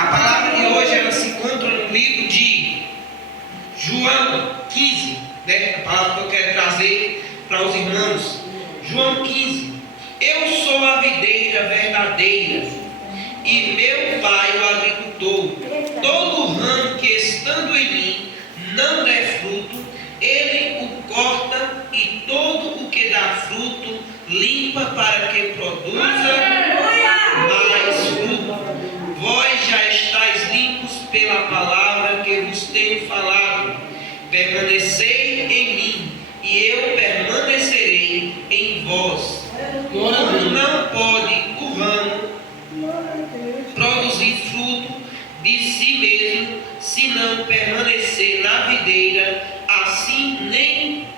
A palavra de hoje ela se encontra no livro de João 15, né? A palavra que eu quero trazer para os irmãos. João 15. Eu sou a videira verdadeira e meu pai o agricultor. Todo ramo que estando em mim não der fruto, ele o corta, e todo o que dá fruto limpa, para que produza mais fruto. Vós já estáis limpos pela palavra que vos tenho falado. Permanecei em mim e eu permanecerei em vós. Como não pode o ramo produzir fruto de si mesmo, se não permanecer na videira, assim nem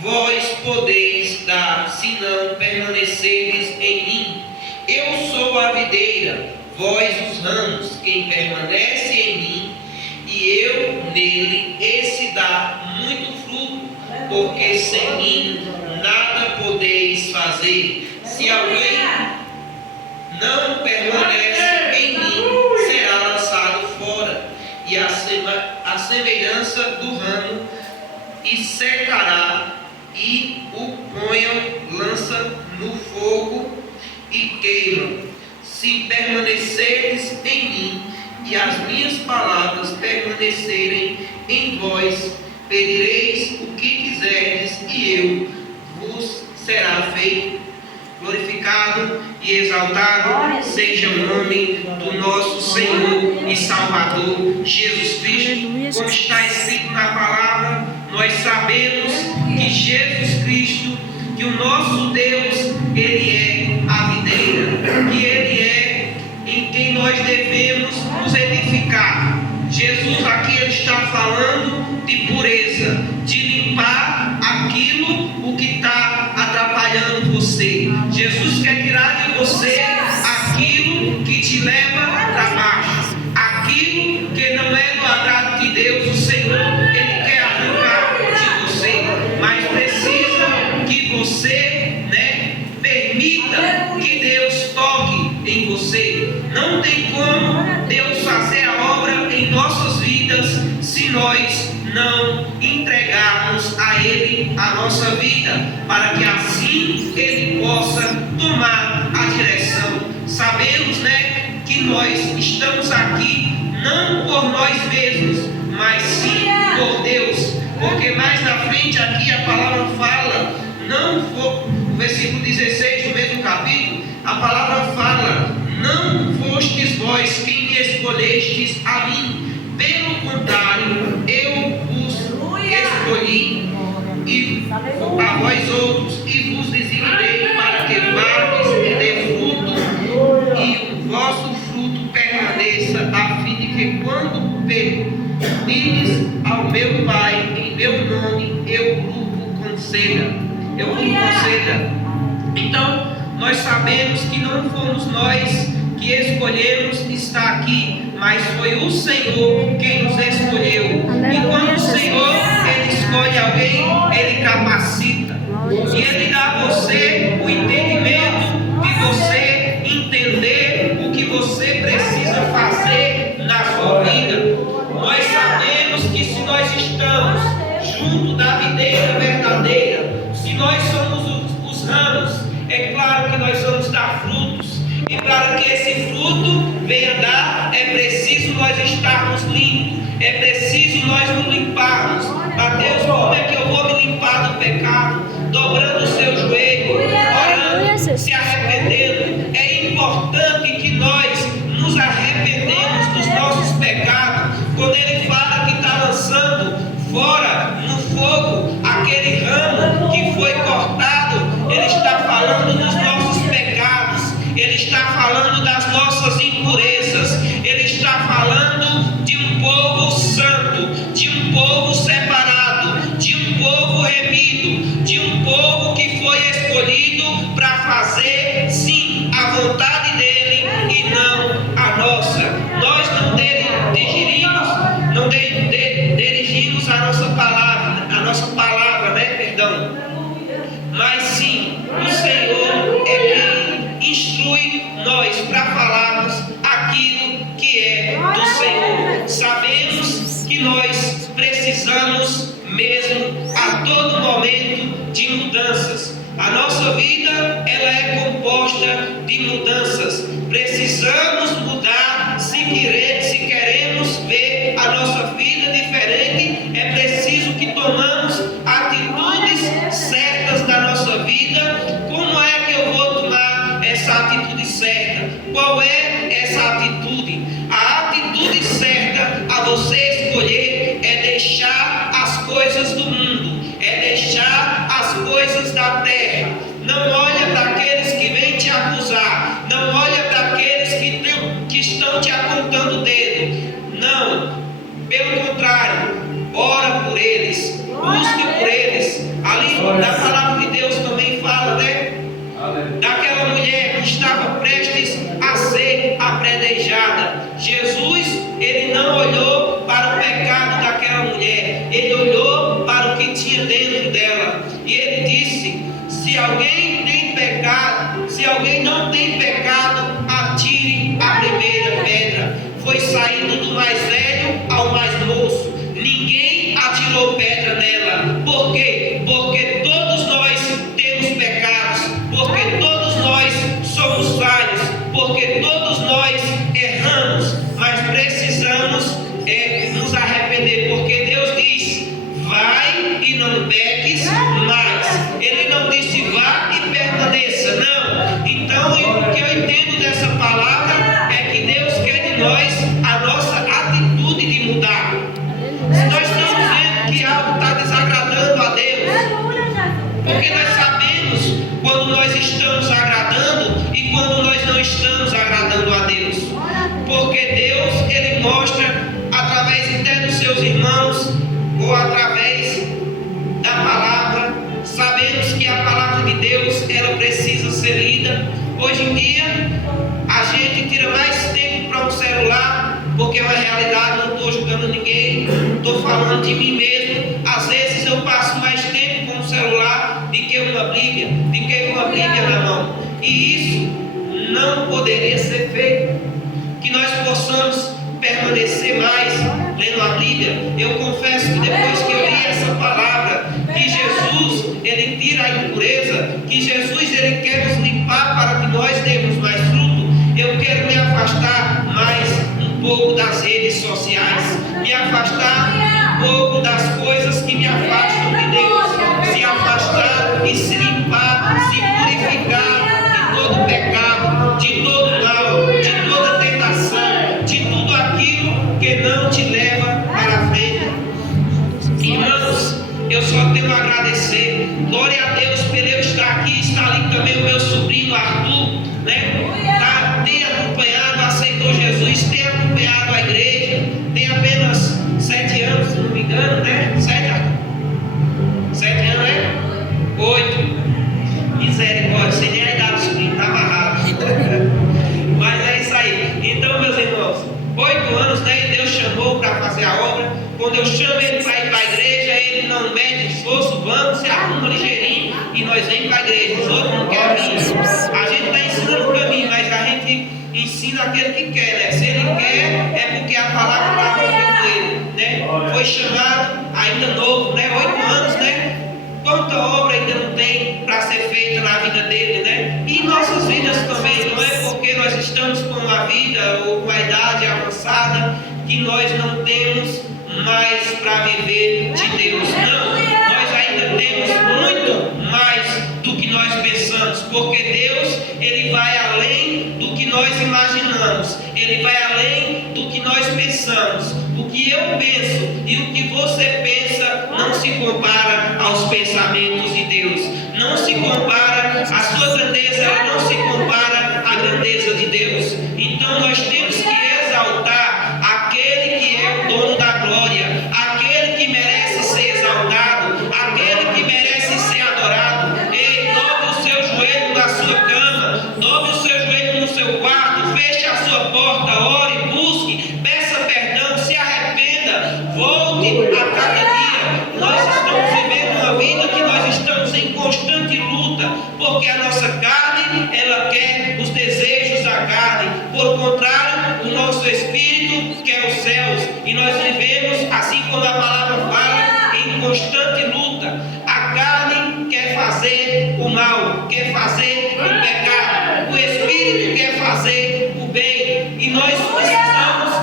vós podeis dar, se não permanecerdes em mim. Eu sou a videira, vós os ramos. Quem permanece em mim e eu nele, esse dá muito fruto, porque sem mim nada podeis fazer. Se alguém não permanece em mim, será lançado fora, e a semelhança do ramo, e secará, e o ponham, lança no fogo e queima. Se permaneceres em mim, e as minhas palavras permanecerem em vós, pedireis o que quiserdes, e eu vos será feito. Glorificado e exaltado seja o nome do nosso Senhor e Salvador Jesus Cristo. Como está escrito na palavra, nós sabemos que Jesus Cristo, que o nosso Deus, Ele é a videira, que Ele é em quem nós devemos nos edificar. Jesus aqui ele está falando de pureza, de limpar aquilo o que está atrapalhando você. Jesus quer tirar de você aquilo que te leva para baixo, aquilo que não é do agrado de Deus. O Senhor ele quer arrancar de você, mas precisa que você, permita que Deus toque em você. Não tem como Deus fazer a obra em nossas vidas se nós não entregarmos a Ele a nossa vida, para que assim Ele possa tomar a direção. Sabemos, que nós estamos aqui não por nós mesmos, mas sim por Deus, porque mais na frente aqui a palavra fala, o versículo 16 do mesmo capítulo, a palavra fala: não fostes vós quem me escolhestes a mim, pelo contrário, eu vos escolhi e a vós outros, e vos designei para que vades e dê fruto, e o vosso fruto permaneça, a fim de que quando pedires ao meu Pai em meu nome, eu vos conceda. Então, nós sabemos que não fomos nós que escolhemos estar aqui, mas foi o Senhor quem nos escolheu. E quando o Senhor ele escolhe alguém, ele capacita, e ele dá a você o entendimento de você entender o que você precisa fazer na sua vida. Nós sabemos que se nós estamos junto da videira verdadeira, se nós somos os ramos, é claro que nós vamos dar frutos. E para que esse fruto venha dar, é preciso nós estarmos limpos, é preciso nós nos limparmos. Deus, como é que eu vou me limpar do pecado? Dobrando o seu joelho, orando, se arrependendo. É importante que nós nos arrependemos dos nossos pecados. Quando ele fala que está lançando fora no fogo aquele ramo que foi cortado, ele está falando dos nossos pecados, ele está falando das nossas impurezas, ele está falando de um povo santo, momento de mudanças. A nossa vida, ela é composta de mudanças. Precisamos mudar se queremos ver a nossa vida diferente. É preciso que tomamos atitudes certas na nossa vida. Como é que eu vou tomar essa atitude certa? Qual é essa atitude? A atitude certa a você escolher é deixar as coisas do mundo, é deixar as coisas da terra. Não olha para aqueles que vêm te acusar, não olha para aqueles que estão te apontando o dedo. Não, pelo contrário, ora por eles, busque por eles. Ali na palavra de Deus também fala, né? Daquela mulher que estava prestes a ser apredejada. Jesus, ele não olhou para o pecado daquela mulher, ele olhou para o que tinha dentro dela. E ele disse: se alguém tem pecado, se alguém não tem pecado, atire a primeira pedra. Foi saindo do mais velho ao mais moço. Ninguém atirou pedra nela. Por quê? Porque todos nós temos pecados, porque todos nós somos falhos, porque todos nós erramos, mas precisamos nos arrepender, porque Deus diz: vai e não peques mais. Ele não disse vá e permaneça, não. Então o que eu entendo dessa palavra é que Deus quer de nós a nossa atitude de mudar. Se nós estamos vendo que algo está desagradando a Deus, porque nós sabemos quando nós estamos agradando e quando nós não estamos agradando a Deus. Porque Deus, ele mostra através até dos seus irmãos ou através da palavra. Sabemos que a palavra de Deus, ela precisa ser lida. Hoje em dia, a gente tira mais tempo para um celular, porque é uma realidade, não estou julgando ninguém, estou falando de mim mesmo. Às vezes eu passo mais tempo com o celular do que uma Bíblia na mão. E isso não poderia ser feito. Que nós possamos permanecer mais lendo a Bíblia. Eu confesso que depois que eu li essa palavra, que Jesus, ele tira a impureza, que Jesus, ele quer nos limpar para que nós demos mais fruto, eu quero me afastar mais um pouco das redes sociais, me afastar um pouco das coisas que me afastam de Deus, se afastar e se limpar, se purificar de todo pecado, de todo mal, de toda tentação, de tudo aquilo que não te leva para a frente. Irmãos, eu só tenho a agradecer. Glória a Deus por eu estar aqui. Está ali também o meu sobrinho Arthur, né? Tem acompanhado, aceitou Jesus, tem acompanhado a igreja. Tem apenas 7 anos, se não me engano, né? 7 anos, né? 8. Misericórdia, sem nem a idade do sobrinho, está amarrado. Mas é isso aí. Então, meus irmãos, 8 anos, né? E Deus chamou para fazer a obra. Quando eu chamo ele para ir para a igreja, ele não mede esforço, vamos, se arruma ligeirinho e nós vamos para a igreja. Os outros não querem vir. A gente está ensinando o caminho, mas a gente ensina aquele que quer, né? Se ele quer, é porque a palavra está com ele, né? Foi chamado ainda novo, né? 8 anos, né? Quanta obra ainda não tem para ser feita na vida dele, né? E em nossas vidas também, não é porque nós estamos com a vida ou com a idade avançada que nós não temos mais para viver de Deus. Não, nós ainda temos muito mais do que nós pensamos, porque Deus, ele vai além do que nós imaginamos, ele vai além do que nós pensamos. O que eu penso e o que você pensa não se compara aos pensamentos de Deus, não se compara, a sua grandeza não se compara à grandeza de Deus. Então nós temos que exaltar aquele que é o dono da glória, aquele que merece ser exaltado, aquele que merece ser adorado. Ei, dobre o seu joelho na sua cama, dobre o seu joelho no seu quarto, feche a sua porta, ore, busque, peça perdão, se arrependa, volte a cada dia. Nós estamos vivendo uma vida que nós estamos em constante luta, porque a nossa carne, ela quer os desejos da carne. Por contrário, o nosso espírito quer os céus. E nós vivemos, assim como a palavra fala, em constante luta. A carne mal quer fazer o pecado, o espírito quer fazer o bem, e nós precisamos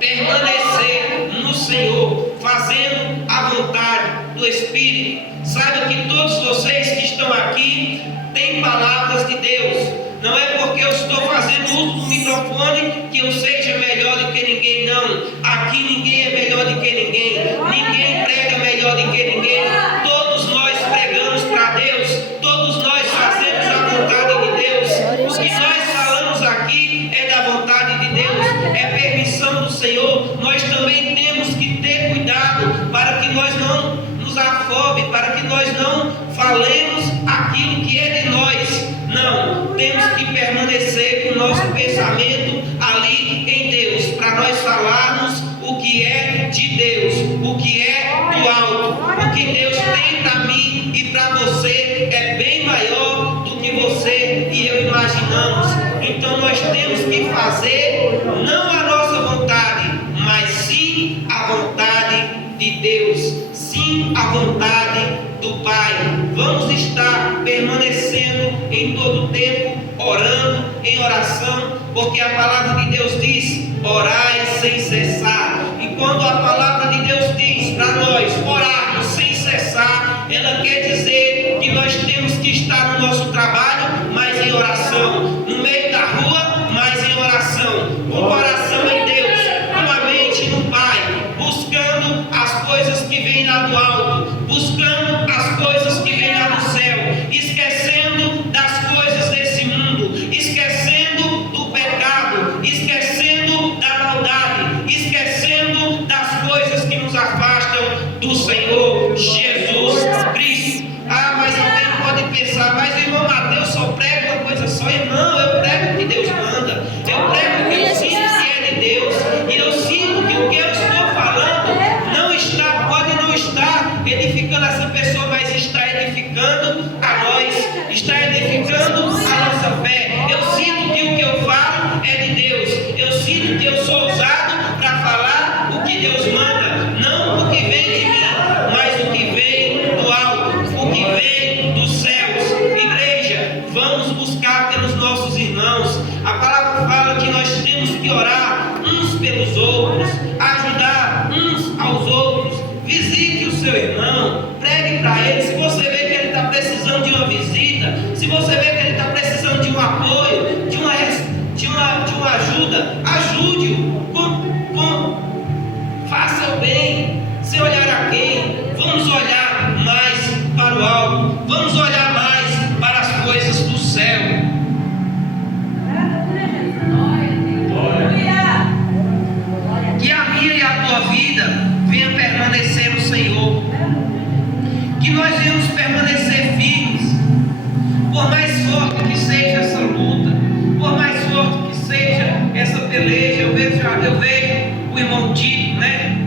permanecer no Senhor, fazendo a vontade do Espírito. Saiba que todos vocês que estão aqui têm palavras de Deus. Não é porque eu estou fazendo uso do microfone que eu seja melhor do que ninguém, não. Aqui ninguém é melhor do que ninguém. Ninguém prega melhor do que ninguém. Todos nós pregamos para Deus. Todos nós fazemos a vontade de Deus. O que nós falamos aqui é da vontade de Deus, é permissão do Senhor. Nós também temos que ter cuidado para que nós não nos afobe, para que nós não falemos aquilo que é de nós. Não, temos que permanecer com o nosso pensamento ali em Deus, para nós falarmos o que é de Deus, o que é do alto. O que Deus tem para mim e para você é bem maior do que você e eu imaginamos. Então nós temos que fazer não a nossa vontade, mas sim a vontade de Deus, sim a vontade do Pai. Vamos estar permanecendo em todo o tempo, orando em oração, porque a palavra de Deus diz: orai sem cessar. E quando a palavra de Deus diz para nós orarmos sem cessar, ela quer dizer que nós temos que estar no nosso trabalho, mas em oração, no meio da rua, mas em oração, com o coração em Deus, com a mente no Pai, buscando as coisas que vêm lá do alto, buscando as coisas que vêm lá do céu, esquecendo das coisas desse mundo, esquecendo do pecado, esquecendo da maldade, esquecendo das coisas que nos afastam do Senhor Jesus Cristo. Ah, mas alguém pode pensar: mas o irmão Mateus só prega uma coisa só. Irmão, eu prego o que Deus manda, eu prego o que eu sinto que é de Deus, e eu sinto que o que eu estou falando pode não estar edificando essa pessoa, mas está edificando a nós, está edificando a nossa fé. Eu sinto que o que eu falo é de Deus, eu sinto que eu sou usado para falar o que Deus manda, não o que vem de mim, mas o que vem do alto, o que vem dos céus. Igreja, vamos buscar pelos nossos irmãos. A palavra fala que nós temos que orar uns pelos outros, ajudar uns aos outros. Visite o seu irmão, pregue para ele. Se você vê que ele está precisando de uma visita, se você vê que ele está precisando de um apoio, de uma ajuda, ajude-o. Faça o bem, sem olhar a quem. Vamos olhar mais para o alto, vamos olhar mais para as coisas do céu. Que a minha e a tua vida venha permanecer no Senhor, que nós venhamos permanecer firmes, por mais forte que seja essa luta, por mais forte que seja essa peleja. Eu vejo o irmão Tito,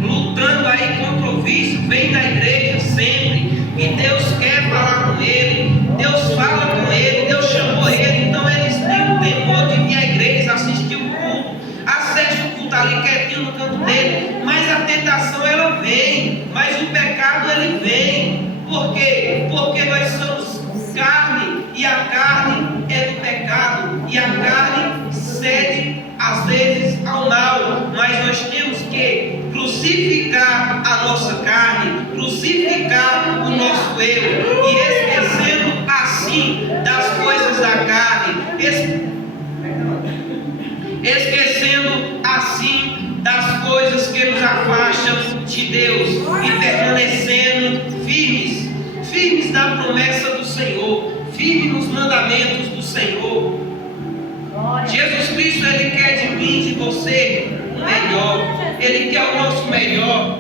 lutando aí contra o vício, vem na igreja sempre, e Deus quer falar com ele, Deus fala com ele, Deus chamou ele, então eles têm o temor de vir à igreja, assistir o culto, assiste o culto ali quietinho no canto dele, mas a tentação ela vem, mas o pecado ele vem. Por quê? Porque nós somos carne, e a carne é do pecado, e a carne cede às vezes ao mal, mas nós temos que crucificar a nossa carne, crucificar o nosso eu, e esquecendo assim das coisas da carne, esquecendo assim das coisas que nos afastam de Deus, e permanecendo firmes na promessa do Senhor, firmes nos mandamentos do Senhor. Jesus Cristo, Ele quer de mim, de você, o melhor. Ele quer o nosso melhor,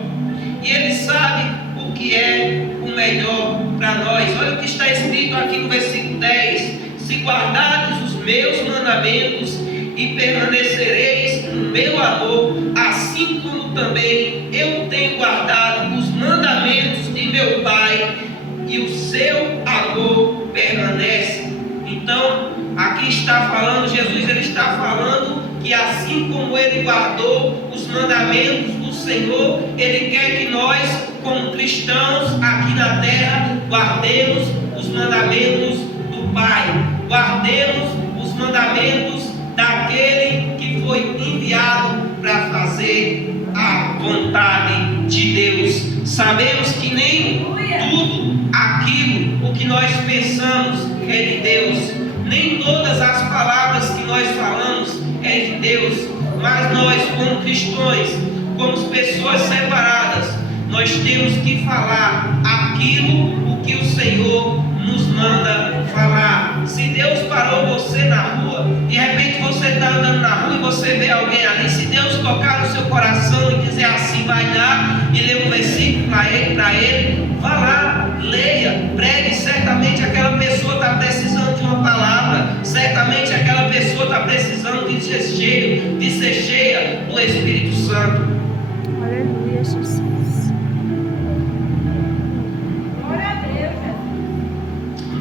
e Ele sabe o que é o melhor para nós. Olha o que está escrito aqui no versículo 10: se guardardes os meus mandamentos e permanecereis no meu amor, assim como também eu tenho guardado os mandamentos de meu Pai, e o seu amor permanece. Então, aqui está falando, Jesus ele está falando que assim como ele guardou os mandamentos do Senhor, ele quer que nós, como cristãos aqui na terra, guardemos os mandamentos do Pai, guardemos os mandamentos daquele que foi enviado para fazer a vontade de Deus. Sabemos que nem tudo aquilo o que nós pensamos é de Deus, nem todas as palavras que nós falamos é de Deus, mas nós, como cristãos, como pessoas separadas, nós temos que falar aquilo o que o Senhor nos manda falar. Se Deus parou você na rua, de repente você está andando na rua e você vê alguém ali, se Deus tocar no seu coração e dizer assim, vai dar, e ler um versículo para ele, vá lá, leia, pregue. Certamente aquela pessoa está precisando de uma palavra, certamente aquela pessoa está precisando de ser cheia do Espírito Santo. Aleluia, Jesus.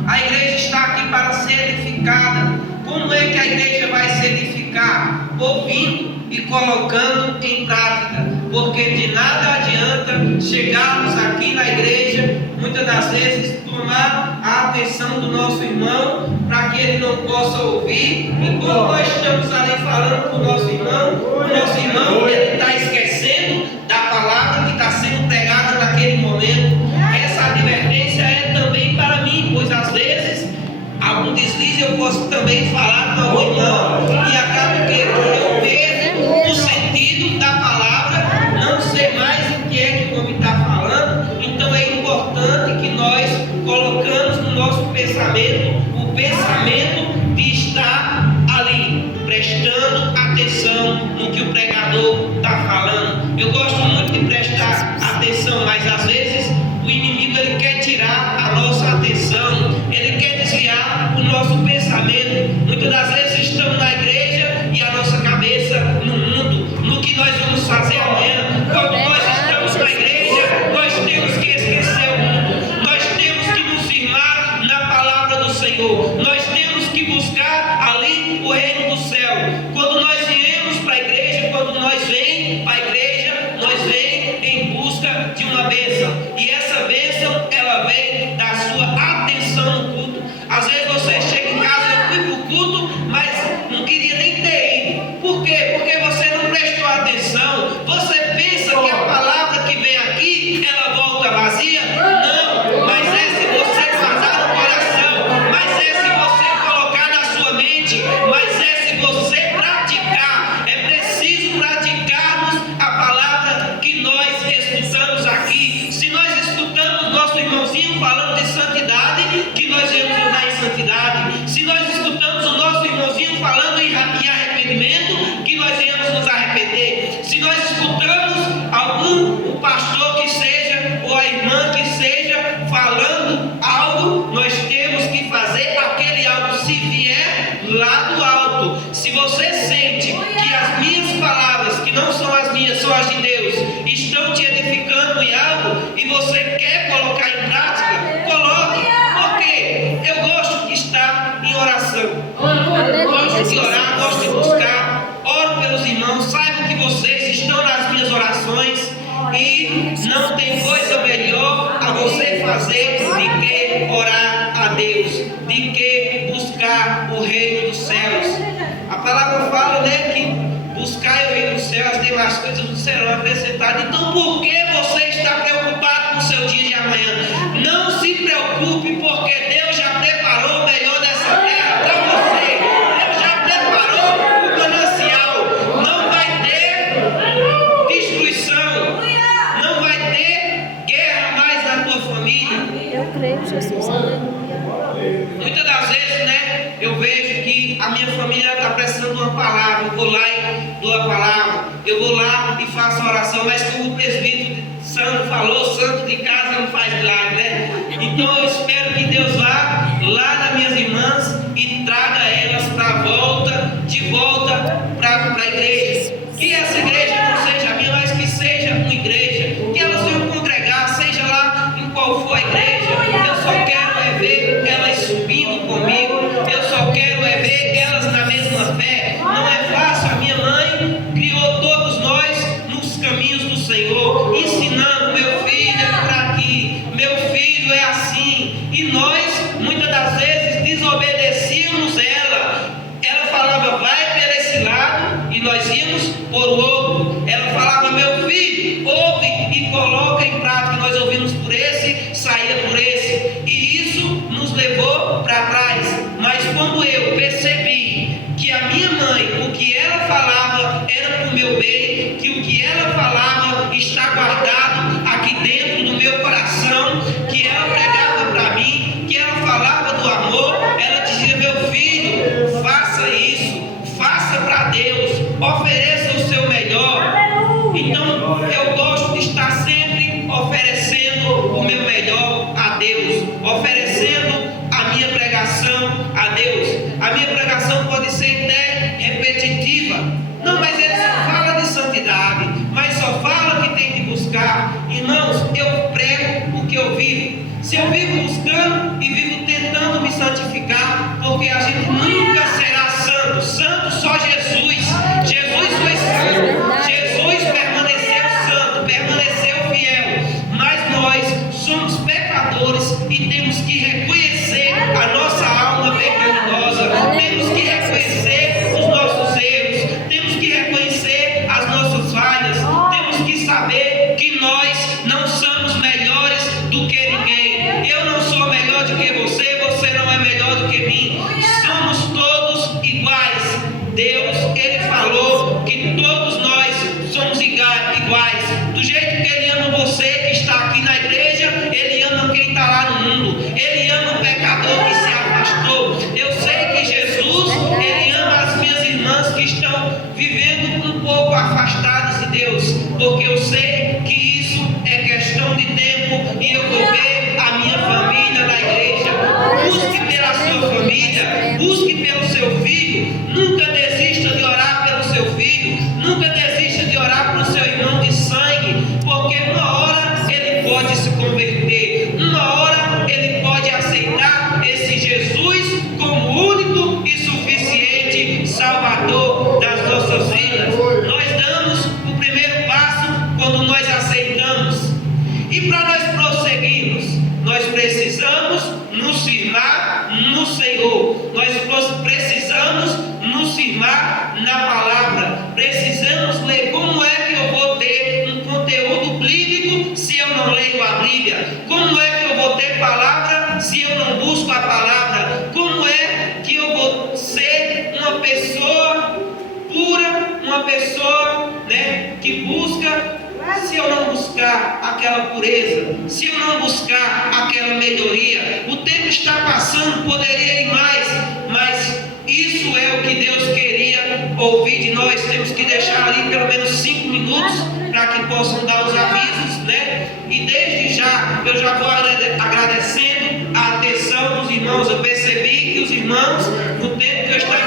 A igreja está aqui para ser edificada. Como é que a igreja vai se edificar? Ouvindo e colocando em prática. Porque de nada adianta chegarmos aqui na igreja, muitas das vezes, tomar a atenção do nosso irmão, para que ele não possa ouvir. E quando nós estamos ali falando com o nosso irmão ele está esquecendo da palavra que está sendo pregada naquele momento. Essa advertência é também para mim, pois às vezes algum deslize eu posso também falar com algum irmão e acaba que eu perco o sentido da palavra, não sei mais o que é que o homem está falando. Então é importante que nós colocamos no nosso pensamento o pensamento de estar ali, prestando atenção no que o pregador está falando. Eu gosto muito de prestar atenção, mas às vezes o inimigo ele quer tirar a nossa atenção, ele quer desviar o nosso pensamento. Muitas das vezes estamos na igreja e a nossa cabeça no mundo, no que nós vamos fazer amanhã. Quando nós estamos na igreja, nós temos que esquecer o mundo, nós temos que nos firmar na palavra do Senhor, nós temos que buscar ali o reino do céu. Quando nós viemos para a igreja, quando nós vem para a igreja, nós vem em busca de uma bênção, e essa bênção ela vem da sua atenção no culto. Às vezes você chega em casa, eu fui para o culto, mas não queria nem ter ido. Por quê? Porque você não prestou atenção. Você pensa que a palavra que vem aqui ela volta vazia? Não, mas é se você guardar no coração, mas é se você colocar na sua mente, mas é se você praticar. É preciso praticarmos a palavra que nós escutamos aqui. Se nós escutamos nosso irmãozinho falando de santidade, que nós vamos andar em santidade. Se nós escutamos o nosso irmãozinho falando em arrependimento, que nós venhamos nos arrepender. Se nós escutamos o pastor que seja, ou a irmã que seja, falando algo, nós temos que fazer aquele algo, se vier lá do alto. Se você sente que as minhas palavras, que não são as minhas, são as de Deus, estão te edificando em algo, e você quer colocar em prática, coloque. Porque eu gosto de estar em oração, gosto de orar, gosto de buscar, oro pelos irmãos. Saibam que vocês estão nas minhas orações, e não tem coisa melhor a você fazer de que orar a Deus, de que buscar o reino dos céus. A palavra fala, né, que buscar o reino dos céus, as demais coisas não serão acrescentadas. Então por que você está preocupado com o seu dia de amanhã? Não se preocupe, porque Deus já preparou o melhor dessa terra para você. Deus já preparou o manancial. Não vai ter destruição, não vai ter guerra mais na tua família. Eu creio, Jesus. Aleluia. Muitas das vezes, né, eu vejo que a minha família está precisando de uma palavra. Eu vou lá e dou a palavra, eu vou lá e faço a oração, mas como o presbítero Santo falou, santo de casa não faz milagre, né? Então eu espero que Deus vá lá nas minhas irmãs e traga elas de volta para a igreja. Que essa igreja não seja minha, mas que seja uma igreja, que elas venham congregar, seja lá em qual for a igreja. Eu só quero é ver elas subindo comigo, eu só quero é ver elas na mesma fé. Não é fácil, a minha mãe criou todos nós nos caminhos do Senhor, ensinando: meu filho é por aqui, meu filho é assim, e nós nós íamos por outro. Ela falava: meu filho, ouve e coloca em prática. Nós ouvimos por esse, saía por esse, e isso nos levou para trás. Mas quando eu percebi que a minha mãe, o que ela falava era para o meu bem, que o que ela falava está guardado aqui dentro do meu coração, que ela pregava para mim, que ela falava do amor, ela dizia: meu filho, faça isso, faça para Deus, ofereça o seu melhor. Então eu gosto de estar sempre oferecendo o meu melhor a Deus, oferecendo a minha pregação a Deus. A minha pregação pode ser até repetitiva. Não, mas ele só fala de santidade, mas só fala que tem que buscar. Irmãos, eu prego o que eu vivo. Se eu vivo buscando e vivo tentando me santificar, porque a gente nunca será santo. Santo só Jesus. Jesus foi santo. Jesus permaneceu santo, permaneceu fiel. Mas nós somos pecadores e temos que reconhecer a nossa alma pecaminosa. Temos que reconhecer os nossos erros. Temos que reconhecer as nossas falhas. Temos que saber que nós não somos melhores do que ninguém. Eu não sou melhor do que você, você não é melhor do que mim. Somos todos iguais. Deus, Ele falou que todos nós somos iguais. Do jeito que Ele ama você que está aqui na igreja, Ele ama quem está lá no mundo. Ele ama o pecador que se afastou. Eu sei que Jesus, Ele ama as minhas irmãs que estão vivendo um pouco afastadas de Deus, porque eu sei que isso é questão de tempo e eu vou ver a minha família na igreja. Busque pela sua família, busque pelo seu filho. Nunca desista de orar pelo seu filho, nunca desista de orar pelo seu irmão de sangue, porque uma hora ele pode se converter, uma hora ele pode aceitar esse Jesus como único e suficiente Salvador das nossas vidas. Nós damos o primeiro passo quando nós aceitamos. E para nós prosseguirmos, nós precisamos nos firmar no Senhor. Nós precisamos nos firmar na palavra. Precisamos ler. Como é que eu vou ter um conteúdo bíblico se eu não leio a Bíblia? Como é que eu vou ter palavra se eu não busco a palavra? Como é que eu vou ser uma pessoa pura, uma pessoa, que busca, se eu não buscar aquela pureza, se eu não buscar aquela melhoria? O tempo está passando, poderia ir mais, mas isso é o que Deus queria ouvir de nós. Temos que deixar ali pelo menos 5 minutos para que possam dar os avisos, E desde já, eu já vou agradecendo a atenção dos irmãos. Eu percebi que os irmãos